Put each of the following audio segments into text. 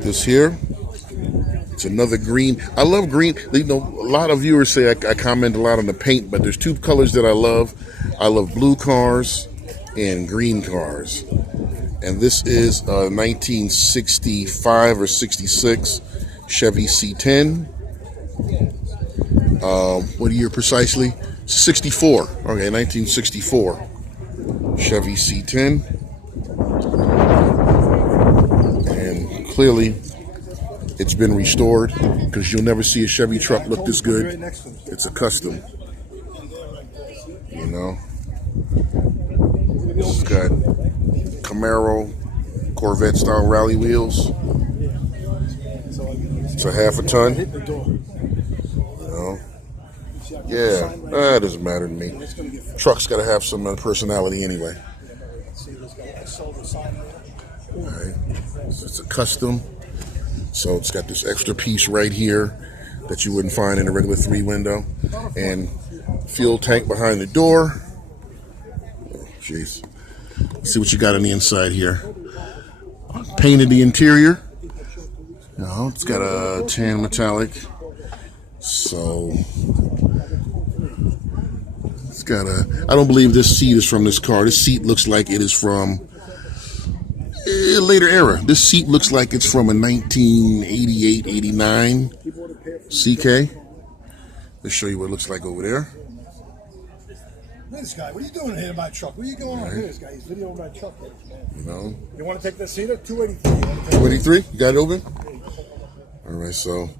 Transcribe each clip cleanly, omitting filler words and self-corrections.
This here, it's another green. I love green. You know, a lot of viewers say I comment a lot on the paint, but there's two colors that I love. I love blue cars and green cars. And this is a 1965 or 66 Chevy C10. What year precisely? 64. Okay, 1964 Chevy C10. And clearly it's been restored, because you'll never see a Chevy truck look this good. It's a custom. You know, it's got Camaro Corvette style rally wheels. It's a half a ton. You know, yeah, that doesn't matter to me. Truck's got to have some personality anyway. All right, so it's a custom. So it's got this extra piece right here that you wouldn't find in a regular 3-window, and fuel tank behind the door. Oh, jeez. Let's see what you got on the inside here. Painted the interior. No, it's got a tan metallic. So it's got a. I don't believe this seat is from this car. This seat looks like it is from a later era. This seat looks like it's from a 1988, 89 CK. Let's show you what it looks like over there. This guy, what are you doing here in my truck? What are you going on here? This guy, he's videoing my truck. You know. You want to take this seat? 283. 283? You got it open? All right, so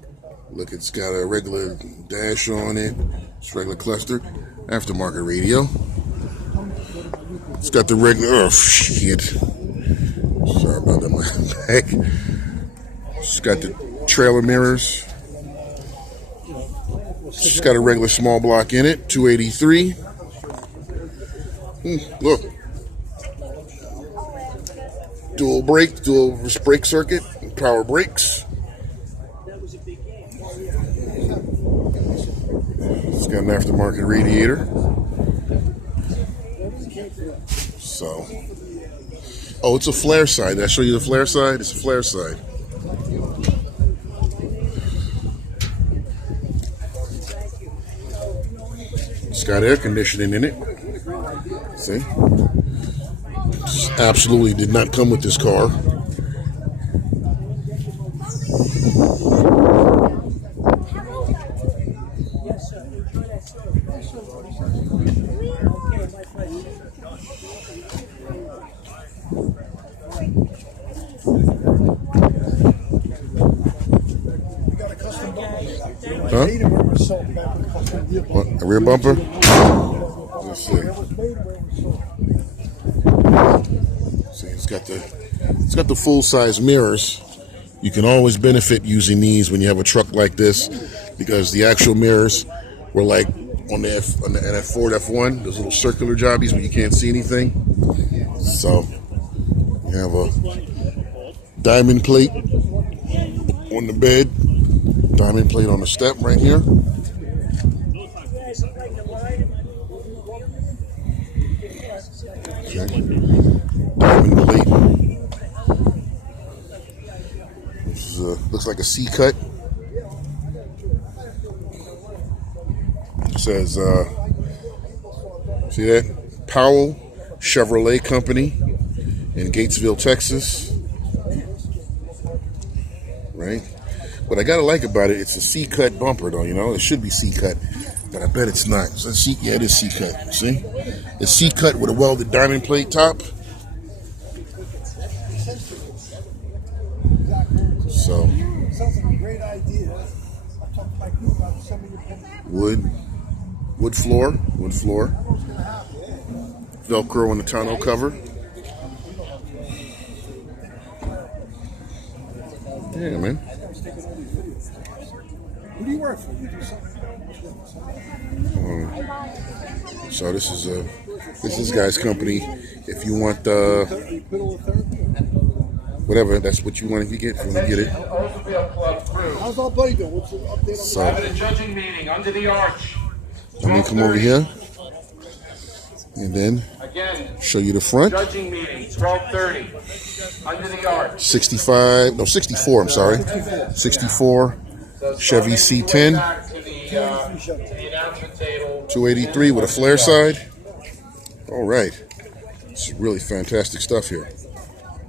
look, it's got a regular dash on it. It's regular cluster. Aftermarket radio. It's got the regular, oh shit. Sorry about that, my back. It's got the trailer mirrors. It's got a regular small block in it, 283. Look. Dual brake circuit, power brakes. It's got an aftermarket radiator. So, oh, it's a flare side. Did I show you the flare side? It's a flare side. It's got air conditioning in it. See? Absolutely did not come with this car. Huh? What, a rear bumper? Let's see. See, it's got the full-size mirrors. You can always benefit using these when you have a truck like this, because the actual mirrors were like on the Ford F1, those little circular jobbies where you can't see anything. So you have a diamond plate on the bed, diamond plate on the step right here. Okay. Diamond plate. This is looks like a C cut. It says, see that? Powell Chevrolet Company in Gatesville, Texas. Right? What I gotta like about it, it's a C cut bumper though, you know? It should be C cut, but I bet it's not. So yeah, it is C cut. See? It's C cut with a welded diamond plate top. So, wood floor, Velcro on the tonneau cover. Yeah, man. Who do you work for? You do something? So this is this guy's company. If you want whatever, that's what you want to get. If you want to get it. How's our buddy doing? What's the update? So, having a judging meeting under the arch. let me come over here. And then Again, show you the front. judging meeting, 12:30, under the arch. 64, I'm sorry. 64 Chevy C10. Back to the announcement table. 283 with a flare side. All right. It's really fantastic stuff here.